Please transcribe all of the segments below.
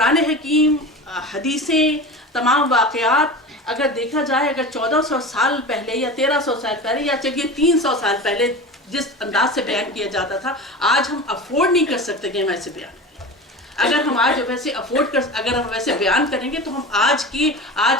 قرآن حکیم، حدیثیں، تمام واقعات اگر دیکھا جائے، اگر 1400 سال پہلے یا 1300 سال پہلے یا چلیے 300 سال پہلے جس انداز سے بیان کیا جاتا تھا، آج ہم افورڈ نہیں کر سکتے کہ ہم ایسے بیان کریں۔ اگر ہم آج ویسے اگر ہم ویسے بیان کریں گے تو ہم آج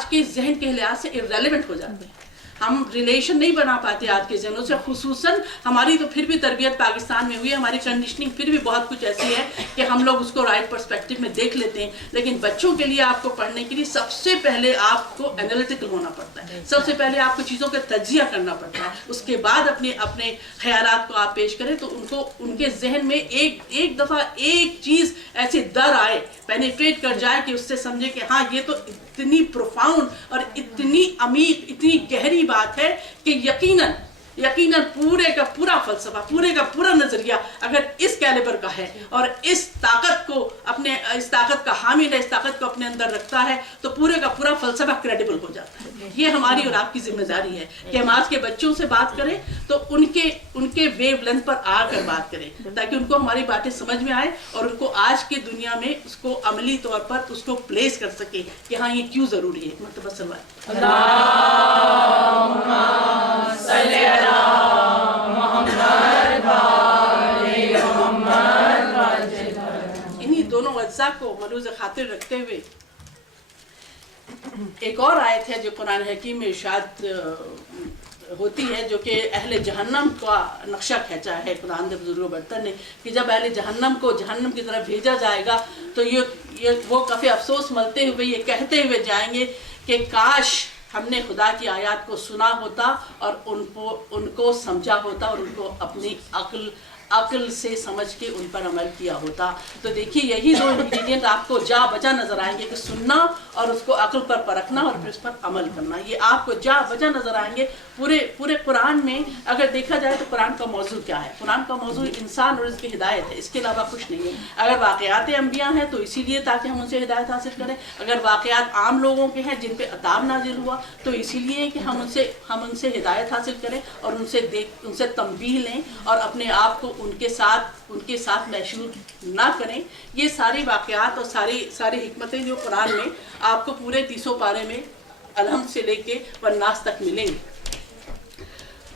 کے ذہن کے لحاظ سے irrelevant ہو جاتے ہیں، ہم ریلیشن نہیں بنا پاتے آج کے ذہنوں سے۔ خصوصاً ہماری تو پھر بھی تربیت پاکستان میں ہوئی ہے، ہماری کنڈیشننگ پھر بھی بہت کچھ ایسی ہے کہ ہم لوگ اس کو رائٹ پرسپیکٹو میں دیکھ لیتے ہیں، لیکن بچوں کے لیے آپ کو پڑھنے کے لیے سب سے پہلے آپ کو انالیٹیکل ہونا پڑتا ہے، سب سے پہلے آپ کو چیزوں کا تجزیہ کرنا پڑتا ہے، اس کے بعد اپنے خیالات کو آپ پیش کریں تو ان کے ذہن میں ایک دفعہ ایک چیز ایسی در آئے، پینیٹریٹ کر جائے کہ اس سے سمجھے کہ ہاں یہ تو اتنی پروفاؤنڈ اور اتنی عمیق، اتنی گہری بات ہے کہ یقیناً پورے کا پورا فلسفہ، پورے کا پورا نظریہ اگر اس کیلیبر کا ہے اور اس طاقت کا حامل ہے، اس طاقت کو اپنے اندر رکھتا ہے، تو پورے کا پورا فلسفہ کریڈیبل ہو جاتا ہے۔ یہ ہماری اور آپ کی ذمہ داری ہے کہ ہم آج کے بچوں سے بات کریں تو ان کے ویو لینتھ پر آ کر بات کریں، تاکہ ان کو ہماری باتیں سمجھ میں آئے اور ان کو آج کی دنیا میں اس کو عملی طور پر اس کو پلیس کر سکے کہ ہاں یہ کیوں ضروری ہے۔ مرتبہ صلوات۔ انہی دونوں اجزاء کو ملحوظ خاطر رکھتے ہوئے ایک اور آیت ہے جو قرآن حکیم میں ارشاد ہوتی ہے، جو کہ اہل جہنم کا نقشہ کھینچا ہے خدا نے بزرگ و برتر نے، کہ جب اہل جہنم کو جہنم کی طرف بھیجا جائے گا تو وہ کافی افسوس ملتے ہوئے یہ کہتے ہوئے جائیں گے کہ کاش ہم نے خدا کی آیات کو سنا ہوتا اور ان کو سمجھا ہوتا اور ان کو اپنی عقل سے سمجھ کے ان پر عمل کیا ہوتا۔ تو دیکھیے یہی دو انگریڈینٹ آپ کو جا بجا نظر آئیں گے کہ سننا اور اس کو عقل پر پرکھنا اور پھر اس پر عمل کرنا، یہ آپ کو جا بجا نظر آئیں گے پورے قرآن میں۔ اگر دیکھا جائے تو قرآن کا موضوع کیا ہے؟ قرآن کا موضوع انسان اور اس کی ہدایت ہے، اس کے علاوہ کچھ نہیں ہے۔ اگر واقعات انبیاء ہیں تو اسی لیے تاکہ ہم ان سے ہدایت حاصل کریں، اگر واقعات عام لوگوں کے ہیں جن پہ عذاب نازل ہوا تو اسی لیے کہ ہم ان سے ہدایت حاصل کریں اور ان سے تنبیہ لیں اور اپنے آپ کو ان کے ساتھ محشور نہ کریں۔ یہ ساری واقعات اور ساری حکمتیں جو قرآن میں آپ کو پورے 30 پارے میں الحمد سے لے کے والناس تک ملیں گے۔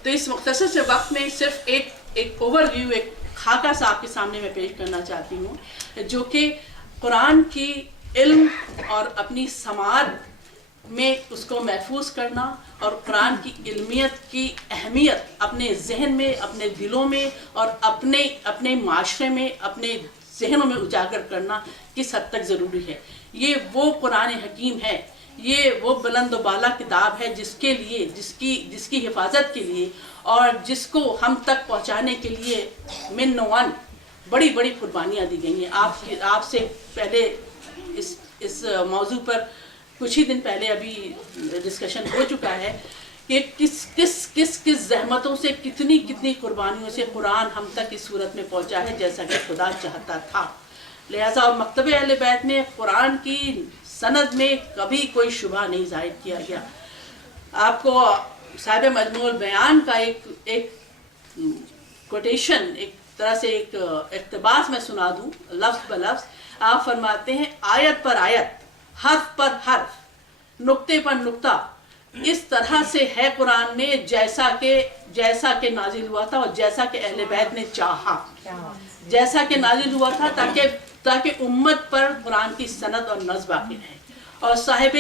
تو اس مختصر سے وقت میں صرف ایک اوور ویو، ایک خاکہ سا آپ کے سامنے میں پیش کرنا چاہتی ہوں، جو کہ قرآن کی علم اور اپنی سماعت میں اس کو محفوظ کرنا اور قرآن کی علمیت کی اہمیت اپنے ذہن میں، اپنے دلوں میں اور اپنے معاشرے میں، اپنے ذہنوں میں اجاگر کرنا کس حد تک ضروری ہے۔ یہ وہ قرآن حکیم ہے، یہ وہ بلند و بالا کتاب ہے جس کی حفاظت کے لیے اور جس کو ہم تک پہنچانے کے لیے من نوان بڑی قربانیاں دی گئی ہیں۔ آپ سے پہلے اس موضوع پر کچھ ہی دن پہلے ابھی ڈسکشن ہو چکا ہے کہ کس زحمتوں سے کتنی قربانیوں سے قرآن ہم تک اس صورت میں پہنچا ہے جیسا کہ خدا چاہتا تھا۔ لہٰذا اور مکتب اہل بیت میں قرآن کی سند میں کبھی کوئی شبہ نہیں ظاہر کیا گیا۔ آپ کو صاحب مجموع البیان کا ایک کوٹیشن، ایک طرح سے ایک اقتباس میں سنا دوں لفظ بلفظ۔ آپ فرماتے ہیں آیت پر آیت، حرف پر حرف، نقطے پر نقطہ اس طرح سے ہے قرآن میں جیسا کہ نازل ہوا تھا اور جیسا کہ اہل بیت نے چاہا، جیسا کہ نازل ہوا تھا تاکہ امت پر قرآن کی سند اور نظم باقی رہے۔ اور صاحب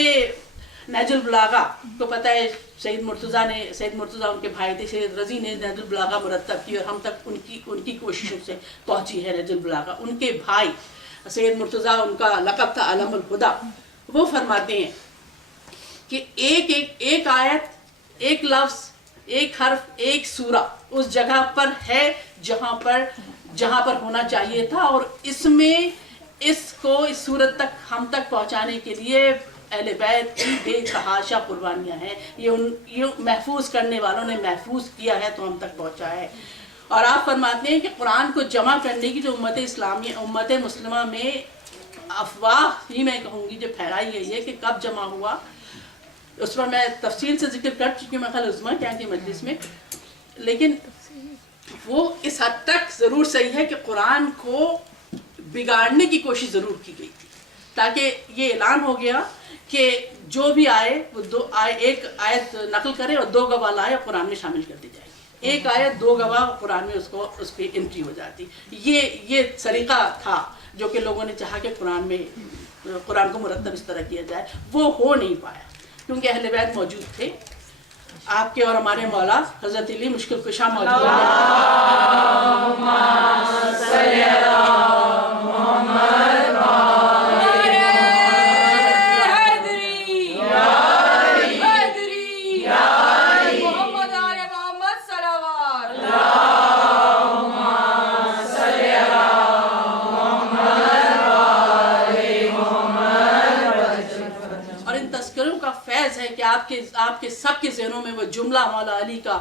نہج البلاغہ کو پتہ ہے، سید مرتضیٰ ان کے بھائی تھے، سید رضی نے نہج البلاغہ مرتب کی اور ہم تک ان کی کوششوں سے پہنچی ہے نہج البلاغہ۔ ان کے بھائی سید مرتضیٰ، ان کا لقب تھا علم الہدیٰ، وہ فرماتے ہیں کہ ایک آیت، ایک لفظ، ایک حرف، ایک سورہ اس جگہ پر ہے جہاں پر ہونا چاہیے تھا، اور اس میں اس صورت تک ہم تک پہنچانے کے لیے اہل بیت کی بے تحاشا قربانیاں ہیں۔ یہ محفوظ کرنے والوں نے محفوظ کیا ہے تو ہم تک پہنچا ہے۔ اور آپ فرماتے ہیں کہ قرآن کو جمع کرنے کی جو امت مسلمہ میں افواہ ہی میں کہوں گی جو پھیلائی گئی ہے کہ کب جمع ہوا، اس پر میں تفصیل سے ذکر کر چکی ہوں میں خیال عظمیٰ کیا کی مجلس میں، لیکن وہ اس حد تک ضرور صحیح ہے کہ قرآن کو بگاڑنے کی کوشش ضرور کی گئی تھی، تاکہ یہ اعلان ہو گیا کہ جو بھی آئے وہ ایک آیت نقل کرے اور 2 گواہ لائے قرآن میں شامل کر دی جائے گی. ایک آیت 2 گواہ قرآن میں اس کی انٹری ہو جاتی. یہ طریقہ تھا جو کہ لوگوں نے چاہا کہ قرآن کو مرتب اس طرح کیا جائے. وہ ہو نہیں پایا کیونکہ اہل بیت موجود تھے. آپ کے اور ہمارے مولا حضرت علی مشکل کشا موجود آپ کے سب کے ذہنوں میں وہ جملہ مولا علی کا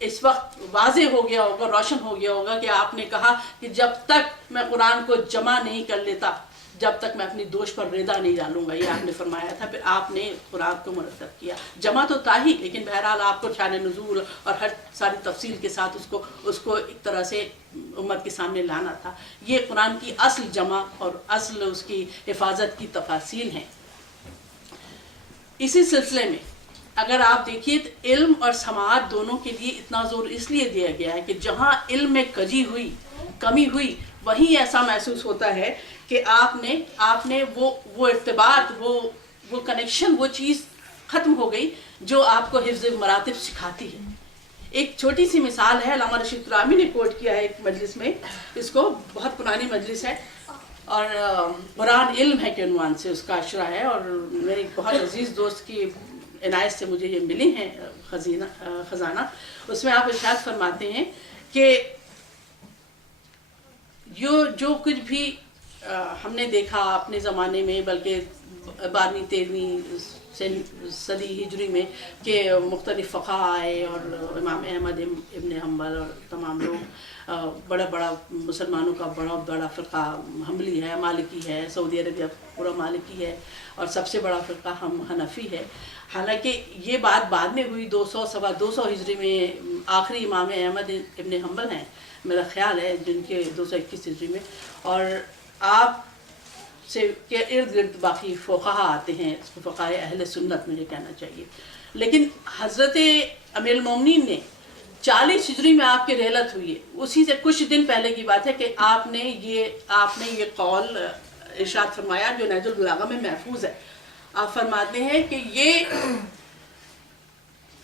اس وقت واضح ہو گیا ہوگا, روشن ہو گیا ہوگا کہ آپ نے کہا کہ جب تک میں قرآن کو جمع نہیں کر لیتا جب تک میں اپنی دوش پر ریدا نہیں ڈالوں گا. یہ آپ نے فرمایا تھا. پھر آپ نے قرآن کو مرتب کیا. جمع تو تھا ہی لیکن بہرحال آپ کو شان نزول اور ہر ساری تفصیل کے ساتھ اس کو ایک طرح سے امت کے سامنے لانا تھا. یہ قرآن کی اصل جمع اور اصل اس کی حفاظت کی تفاصیل ہیں. اسی سلسلے میں اگر آپ دیکھیے تو علم اور سماعت دونوں کے لیے اتنا زور اس لیے دیا گیا ہے کہ جہاں علم میں کمی ہوئی وہیں ایسا محسوس ہوتا ہے کہ آپ نے وہ ارتباط وہ کنیکشن وہ چیز ختم ہو گئی جو آپ کو حفظ مراتب سکھاتی ہے. ایک چھوٹی سی مثال ہے, علامہ رشید ترامی نے کوٹ کیا ہے ایک مجلس میں. اس کو بہت پرانی مجلس ہے اور قرآن علم ہے کے عنوان سے اس کا اشرا ہے اور میرے بہت عزیز دوست کی عنایت سے مجھے یہ ملی ہیں خزانہ. اس میں آپ ارشاد فرماتے ہیں کہ جو کچھ بھی ہم نے دیکھا اپنے زمانے میں بلکہ 12ویں 13ویں صدی ہجری میں کہ مختلف فقہ آئے اور امام احمد ابن حنبل اور تمام لوگ بڑا مسلمانوں کا بڑا فرقہ حنبلی ہے, مالکی ہے, سعودی عربیہ پورا مالکی ہے اور سب سے بڑا فرقہ حنفی ہے. حالانکہ یہ بات بعد میں ہوئی 200 ہجری میں. آخری امام احمد ابن حنبل ہیں میرا خیال ہے جن کے 221 ہجری میں, اور آپ سے کے ارد گرد باقی فقہا آتے ہیں, فقہا اہل سنت مجھے کہنا چاہیے. لیکن حضرت امیر المومنین نے 40 ہجری میں آپ کی رحلت ہوئی ہے, اسی سے کچھ دن پہلے کی بات ہے کہ آپ نے یہ قول ارشاد فرمایا جو نہج البلاغہ میں محفوظ ہے. آپ فرماتے ہیں کہ یہ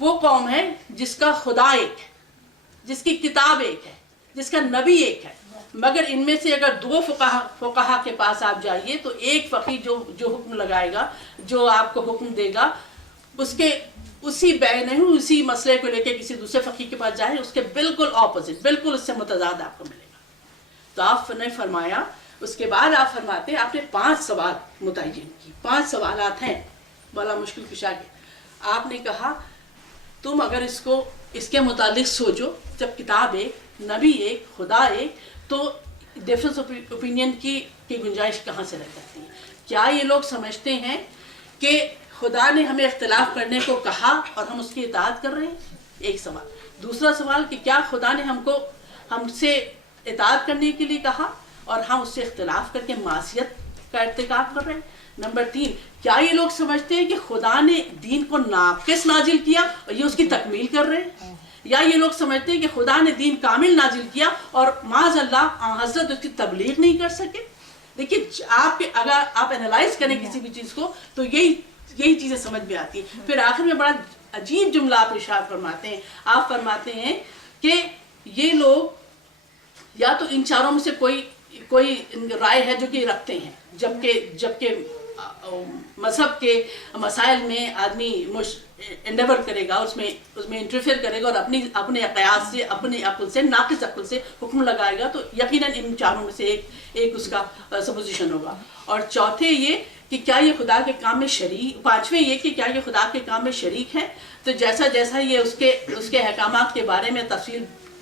وہ قوم ہے جس کا خدا ایک ہے, جس کی کتاب ایک ہے, جس کا نبی ایک ہے, مگر ان میں سے اگر 2 فقہا کے پاس آپ جائیے تو ایک فقی جو حکم لگائے گا, جو آپ کو حکم دے گا, اسی اسی مسئلے کو لے کے کسی دوسرے فقی کے پاس جائے اس کے بالکل اپوزٹ, بالکل اس سے متضاد آپ کو ملے گا. تو آپ نے فرمایا, اس کے بعد آپ فرماتے ہیں آپ نے 5 سوال متعین کی. 5 سوالات ہیں بڑا مشکل کشا کے. آپ نے کہا تم اگر اس کے متعلق سوچو, جب کتاب ایک, نبی ایک, خدا ایک, تو ڈفرینس اوپینین کی گنجائش کہاں سے رہ سکتی ہے؟ کیا یہ لوگ سمجھتے ہیں کہ خدا نے ہمیں اختلاف کرنے کو کہا اور ہم اس کی اطاعت کر رہے ہیں؟ ایک سوال. دوسرا سوال کہ کیا خدا نے ہم سے اطاعت کرنے کے لیے کہا اور ہم اس سے اختلاف کر کے معصیت کا ارتکاب کر رہے ہیں؟ نمبر 3, کیا یہ لوگ سمجھتے ہیں کہ خدا نے دین کو ناقص نازل کیا اور یہ اس کی تکمیل کر رہے ہیں؟ یا یہ لوگ سمجھتے ہیں کہ خدا نے دین کامل نازل کیا اور معاذ اللہ حضرت اس کی تبلیغ نہیں کر سکے؟ دیکھیے, اگر آپ انالائز کریں کسی بھی چیز کو تو یہی چیزیں سمجھ میں آتی ہیں. پھر آخر میں بڑا عجیب جملہ آپ ارشاد فرماتے ہیں. آپ فرماتے ہیں کہ یہ لوگ یا تو ان چاروں میں سے کوئی رائے ہے جو کہ رکھتے ہیں, جبکہ مذہب کے مسائل میں آدمی انڈیور کرے گا, اس میں انٹرفیئر کرے گا اور اپنے قیاس سے, اپنے عقل سے, ناقص عقل سے حکم لگائے گا, تو یقیناً ان چاروں میں سے ایک اس کا سپوزیشن ہوگا. اور چوتھے یہ کہ کیا یہ خدا کے کام میں شریک, 5ویں یہ کہ کیا یہ خدا کے کام میں شریک ہے, تو جیسا یہ اس کے احکامات کے بارے میں تفصیل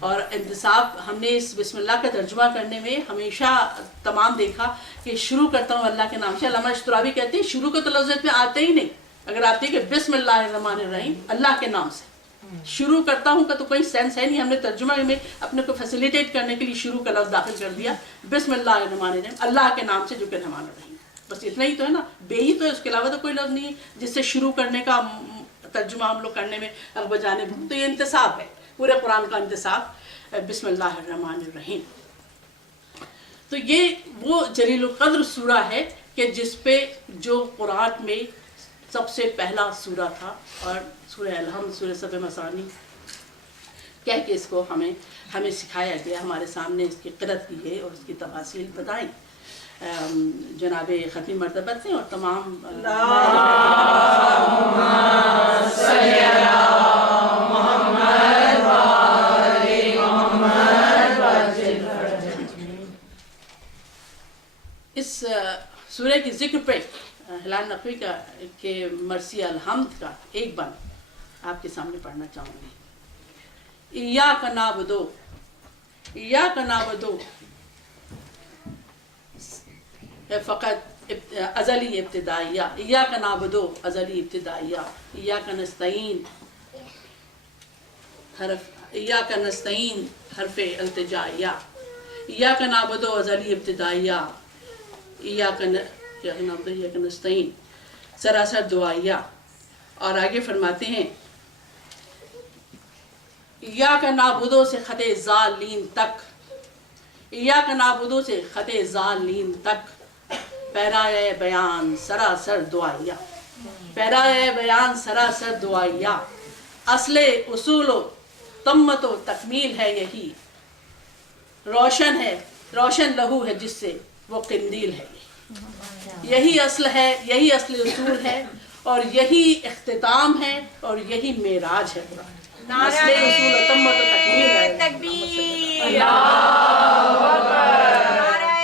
اور انتصاب ہم نے اس بسم اللہ کا ترجمہ کرنے میں ہمیشہ تمام دیکھا کہ شروع کرتا ہوں اللہ کے نام سے. علامہ اشتراوی کہتے ہیں شروع کے تو لفظ میں آتے ہی نہیں. اگر آتے ہیں کہ بسم اللہ الرحمن الرحیم اللہ کے نام سے شروع کرتا ہوں کا تو کوئی سینس ہے نہیں. ہم نے ترجمہ میں اپنے کو فیسیلیٹیٹ کرنے کے لیے شروع کا لفظ داخل کر دیا بسم اللہ الرحمن الرحیم, اللہ کے نام سے جو کہ رحمان الرحیم. بس اتنا ہی تو ہے نا, بے ہی تو ہے, اس کے علاوہ تو کوئی لفظ نہیں ہے جس سے شروع کرنے کا ترجمہ ہم لوگ کرنے میں بجانب. تو یہ انتصاب ہے, پورے قرآن کا انتصاب بسم اللہ الرحمن الرحیم. تو یہ وہ جلیل القدر سورہ ہے کہ جس پہ جو قرآن میں سب سے پہلا سورہ تھا, اور سورہ الحمد, سورہ سبع مثانی کہہ کے اس کو ہمیں سکھایا گیا, ہمارے سامنے اس کی قرأت کی ہے اور اس کی تفاصیل بتائیں جناب ختمی مرتبہ سے اور تمام اس سورہ کے ذکر پہ ہلال نقوی کا کہ مرثی الحمد کا ایک بند آپ کے سامنے پڑھنا چاہوں گی. ایاک نعبدو, ایاک نعبدو فقط ازلی ابتدائیہ, ایاک نعبدو ازلی ابتدائیہ, ایاک نستعین حرف, ایاک نستعین حرف التجائیہ, ایاک نعبدو ازلی ابتدائیہ, ایاک نستعین سراسر دعائیہ. اور آگے فرماتے ہیں ایاک نعبدو سے خط ذالین تک, ایاک نعبدو سے خط ذالین تک پیرائے بیان سراسر دعائیہ, پیرائے بیان سراسر دعائیہ. اصل اصول و تمت و تکمیل ہے یہی, روشن ہے روشن لہو ہے جس سے وہ قندیل ہے. یہی اصل ہے, یہی اصل اصول ہے, اور یہی اختتام ہے, اور یہی معراج ہے. اصل اصول و تمت و تکمیل ہے. تکبیر, اللہ اکبر, نعرہ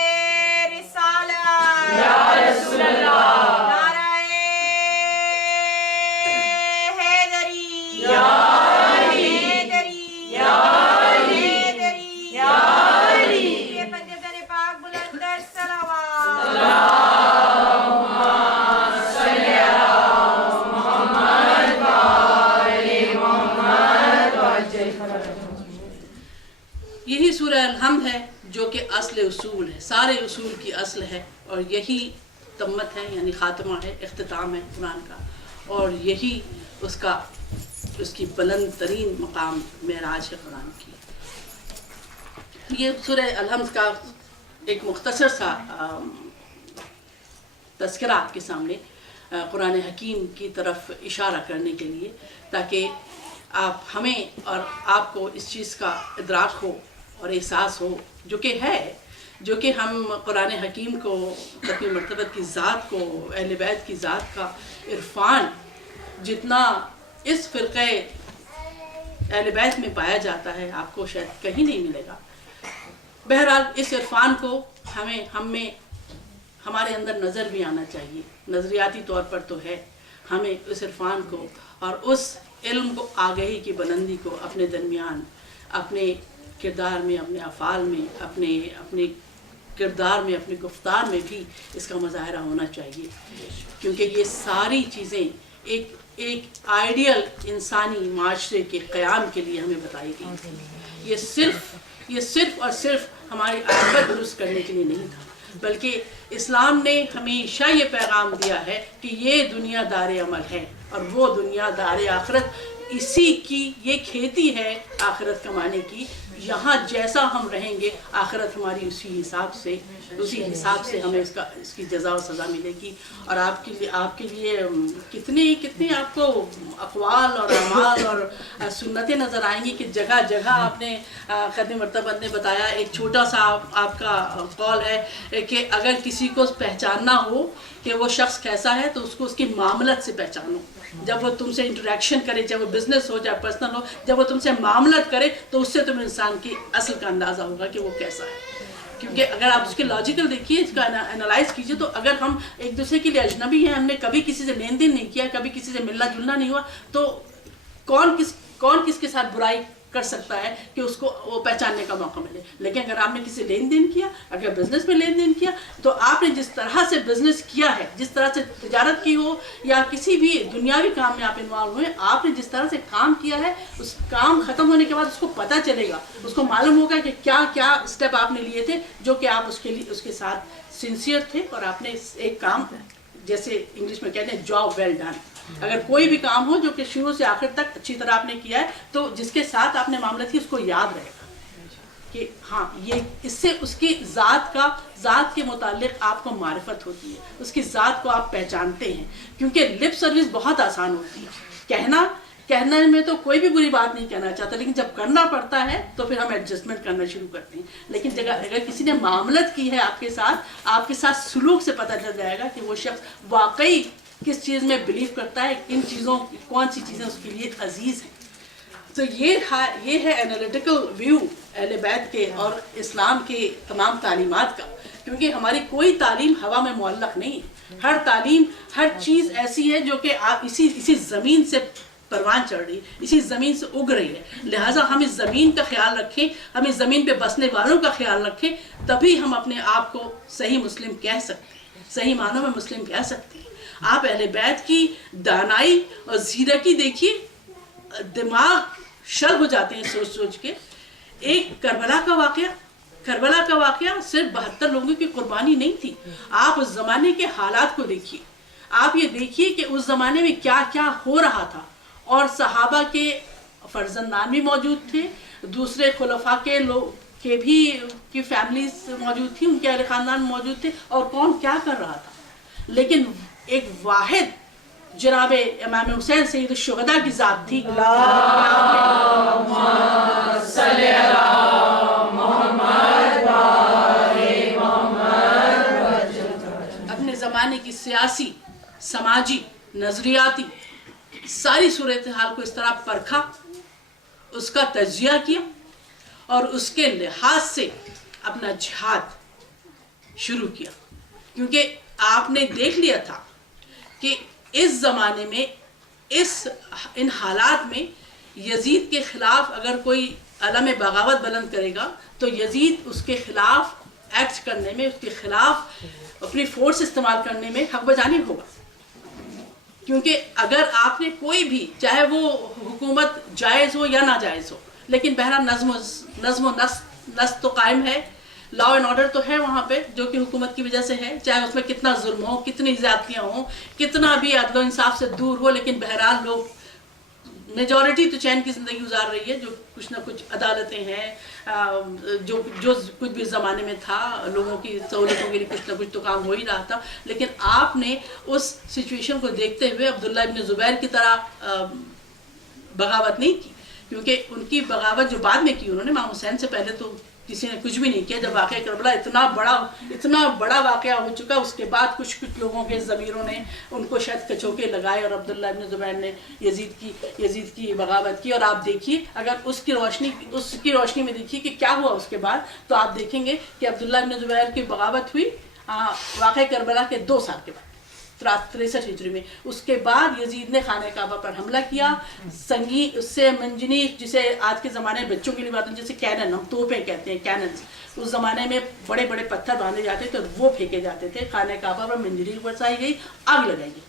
رسالت یا رسول اللہ, نعرہ حیدری یا حیدری یا حیدری یا علی. یہ پنجتن پاک بلند در صلوات. اللہم صلی علی محمد و آل محمد وعجل فرجهم. یہی سورہ الحمد ہے جو کہ اصل اصول ہے, سارے اصول کی اصل ہے, اور یہی تمت ہے یعنی خاتمہ ہے, اختتام ہے قرآن کا, اور یہی اس کی بلند ترین مقام معراج ہے قرآن کی. یہ سورہ الحمد کا ایک مختصر سا تذکرہ آپ کے سامنے قرآن حکیم کی طرف اشارہ کرنے کے لیے, تاکہ ہمیں اور آپ کو اس چیز کا ادراک ہو اور احساس ہو جو کہ ہم قرآن حکیم کو, ختمی مرتبہ کی ذات کو, اہل بیت کی ذات کا عرفان جتنا اس فرقہ اہل بیت میں پایا جاتا ہے آپ کو شاید کہیں نہیں ملے گا. بہرحال اس عرفان کو ہمارے اندر نظر بھی آنا چاہیے, نظریاتی طور پر تو ہے, ہمیں اس عرفان کو اور اس علم کو, آگہی کی بلندی کو اپنے درمیان, اپنے کردار میں, اپنے افعال میں, اپنے کردار میں, اپنے گفتار میں بھی اس کا مظاہرہ ہونا چاہیے, کیونکہ یہ ساری چیزیں ایک آئیڈیل انسانی معاشرے کے قیام کے لیے ہمیں بتائی گئی. یہ صرف اور صرف ہماری عاقبت درست کرنے کے لیے نہیں تھا, بلکہ اسلام نے ہمیشہ یہ پیغام دیا ہے کہ یہ دنیا دار عمل ہے اور وہ دنیا دار آخرت, اسی کی یہ کھیتی ہے آخرت کمانے کی. یہاں جیسا ہم رہیں گے آخرت ہماری اسی حساب سے ہمیں اس کی جزا و سزا ملے گی. اور آپ کے لیے کتنے آپ کو اقوال اور اعمال اور سنتیں نظر آئیں گی کہ جگہ جگہ آپ نے ختم مرتبہ نے بتایا. ایک چھوٹا سا آپ کا قول ہے کہ اگر کسی کو پہچاننا ہو کہ وہ شخص کیسا ہے تو اس کی معاملت سے پہچانو. جب وہ تم سے انٹریکشن کرے, چاہے وہ بزنس ہو چاہے پرسنل ہو, جب وہ تم سے معاملت کرے تو اس سے تم انسان کی اصل کا اندازہ ہوگا کہ وہ کیسا ہے. کیونکہ اگر آپ اس کے لاجیکل دیکھیے, اس کا انالائز کیجئے, تو اگر ہم ایک دوسرے کے لیے اجنبی ہیں, ہم نے کبھی کسی سے لین دین نہیں کیا, کبھی کسی سے ملنا جلنا نہیں ہوا, تو کون کس کے ساتھ برائی کر سکتا ہے کہ اس کو وہ پہچاننے کا موقع ملے. لیکن اگر آپ نے کسی لین دین کیا, اگر بزنس میں لین دین کیا, تو آپ نے جس طرح سے بزنس کیا ہے, جس طرح سے تجارت کی ہو یا کسی بھی دنیاوی کام میں آپ انوالو ہوئے, آپ نے جس طرح سے کام کیا ہے, اس کام ختم ہونے کے بعد اس کو پتہ چلے گا, اس کو معلوم ہوگا کہ کیا کیا اسٹیپ آپ نے لیے تھے جو کہ آپ اس کے ساتھ سنسیئر تھے, اور آپ نے ایک کام جیسے انگلش میں کہتے ہیں جاب ویل ڈن. اگر کوئی بھی کام ہو جو کہ شروع سے آخر تک اچھی طرح آپ نے کیا ہے, تو جس کے ساتھ آپ نے معاملہ کی اس کو یاد رہے گا کہ ہاں یہ اس سے اس کی ذات کے متعلق آپ کو معرفت ہوتی ہے, اس کی ذات کو آپ پہچانتے ہیں. کیونکہ لپ سروس بہت آسان ہوتی ہے, کہنا میں تو کوئی بھی بری بات نہیں کہنا چاہتا, لیکن جب کرنا پڑتا ہے تو پھر ہم ایڈجسٹمنٹ کرنا شروع کرتے ہیں. لیکن اگر کسی نے معاملت کی ہے آپ کے ساتھ سلوک سے پتہ چل جائے گا کہ وہ شخص واقعی کس چیز میں بلیو کرتا ہے, ان چیزوں کون سی چیزیں اس کے لیے عزیز ہیں. تو یہ ہے انالیٹیکل ویو اہل بیت کے اور اسلام کے تمام تعلیمات کا. کیونکہ ہماری کوئی تعلیم ہوا میں معلق نہیں ہے. ہر تعلیم, ہر چیز ایسی ہے جو کہ آپ اسی زمین سے پروان چڑھ رہی, اسی زمین سے اگ رہی ہے. لہٰذا ہم اس زمین کا خیال رکھیں, ہم اس زمین پہ بسنے والوں کا خیال رکھیں, تبھی ہم اپنے آپ کو صحیح مسلم کہہ سکتے ہیں, صحیح معنوں میں مسلم کہہ سکتے ہیں. آپ اہل بیت کی دانائی اور زیرکی دیکھیے, دماغ شر ہو جاتے ہیں سوچ سوچ کے. ایک کربلا کا واقعہ صرف 72 لوگوں کی قربانی نہیں تھی. آپ اس زمانے کے حالات کو دیکھیے, آپ یہ دیکھیے کہ اس زمانے میں کیا کیا ہو رہا تھا, اور صحابہ کے فرزندان بھی موجود تھے, دوسرے خلفاء کے بھی کی فیملیز موجود تھی, ان کے اہل خاندان موجود تھے, اور کون کیا کر رہا تھا. لیکن ایک واحد جناب امام حسین سید الشہداء کی ذات تھی. اپنے زمانے کی سیاسی, سماجی, نظریاتی ساری صورتحال کو اس طرح پرکھا, اس کا تجزیہ کیا, اور اس کے لحاظ سے اپنا جہاد شروع کیا. کیونکہ آپ نے دیکھ لیا تھا کہ اس زمانے میں ان حالات میں یزید کے خلاف اگر کوئی علم بغاوت بلند کرے گا تو یزید اس کے خلاف ایکٹ کرنے میں, اس کے خلاف اپنی فورس استعمال کرنے میں حق بجانب ہوگا. کیونکہ اگر آپ نے کوئی بھی, چاہے وہ حکومت جائز ہو یا ناجائز ہو, لیکن بہرحال نظم و نسق تو قائم ہے, لا اینڈ آرڈر تو ہے وہاں پہ, جو کہ حکومت کی وجہ سے ہے, چاہے اس میں کتنا ظلم ہو, کتنی زیادتیاں ہوں, کتنا بھی عدل و انصاف سے دور ہو, لیکن بہرحال لوگ میجورٹی تو چین کی زندگی گزار رہی ہے. جو کچھ نہ کچھ عدالتیں ہیں, جو کچھ بھی زمانے میں تھا, لوگوں کی سہولتوں کے لیے کچھ نہ کچھ تو کام ہو ہی رہا تھا. لیکن آپ نے اس سچویشن کو دیکھتے ہوئے عبداللہ ابن زبیر کی طرح بغاوت نہیں کی. کیونکہ ان کی بغاوت جو بعد میں کی انہوں نے, امام حسین سے پہلے تو کسی نے کچھ بھی نہیں کیا. جب واقعہ کربلا اتنا بڑا واقعہ ہو چکا, اس کے بعد کچھ لوگوں کے ضمیروں نے ان کو شاید کچوکے لگائے, اور عبداللہ ابن زبیر نے یزید کی بغاوت کی. اور آپ دیکھیے, اگر اس کی روشنی میں دیکھیے کہ کیا ہوا اس کے بعد, تو آپ دیکھیں گے کہ عبداللہ ابن زبیر کی بغاوت ہوئی واقعہ کربلا کے 2 سال کے بعد, 63 ہجری میں. اس کے بعد یزید نے خانہ کعبہ پر حملہ کیا. اس سے منجنیق, جسے آج کے زمانے میں بچوں کے لیے بات ہے, جیسے کینن, ہم توپیں کہتے ہیں, کیننز, اس زمانے میں بڑے بڑے پتھر باندھے جاتے تھے, وہ پھینکے جاتے تھے. خانہ کعبہ پر منجنیق برسائی گئی, آگ لگائی گئی.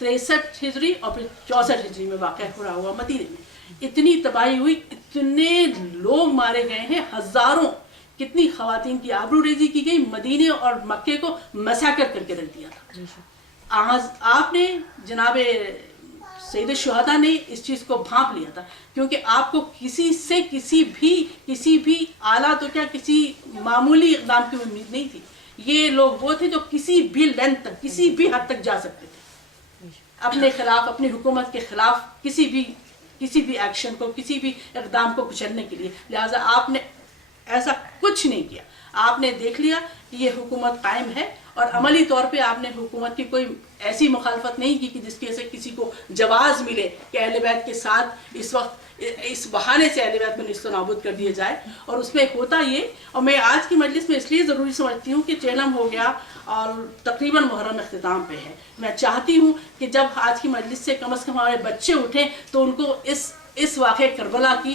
63 ہجری اور پھر 64 ہجری میں واقعہ پورا ہوا مدینے میں. اتنی تباہی ہوئی, اتنے لوگ مارے گئے ہیں, ہزاروں, کتنی خواتین کی آبرو ریزی کی گئی. مدینے اور مکے کو مساکر کر کے رکھ دیا تھا. آپ نے جناب سید الشہداء نے اس چیز کو بھانپ لیا تھا. کیونکہ آپ کو کسی بھی اعلیٰ تو کیا کسی معمولی اقدام کی امید نہیں تھی. یہ لوگ وہ تھے جو کسی بھی لینتھ تک, کسی بھی حد تک جا سکتے تھے اپنے خلاف, اپنی حکومت کے خلاف کسی بھی ایکشن کو, کسی بھی اقدام کو کچلنے کے لیے. لہٰذا آپ نے ایسا کچھ نہیں کیا. آپ نے دیکھ لیا کہ یہ حکومت قائم ہے, اور عملی طور پہ آپ نے حکومت کی کوئی ایسی مخالفت نہیں کی کہ جس کی سے کسی کو جواز ملے کہ اہل بیت کے ساتھ اس وقت اس بہانے سے اہل بیت کو نیست و نابود کر دیا جائے. اور اس میں ہوتا یہ, اور میں آج کی مجلس میں اس لیے ضروری سمجھتی ہوں کہ چہلم ہو گیا اور تقریباً محرم اختتام پہ ہے. میں چاہتی ہوں کہ جب آج کی مجلس سے کم از کم ہمارے بچے اٹھیں تو ان کو اس واقعہ کربلا کی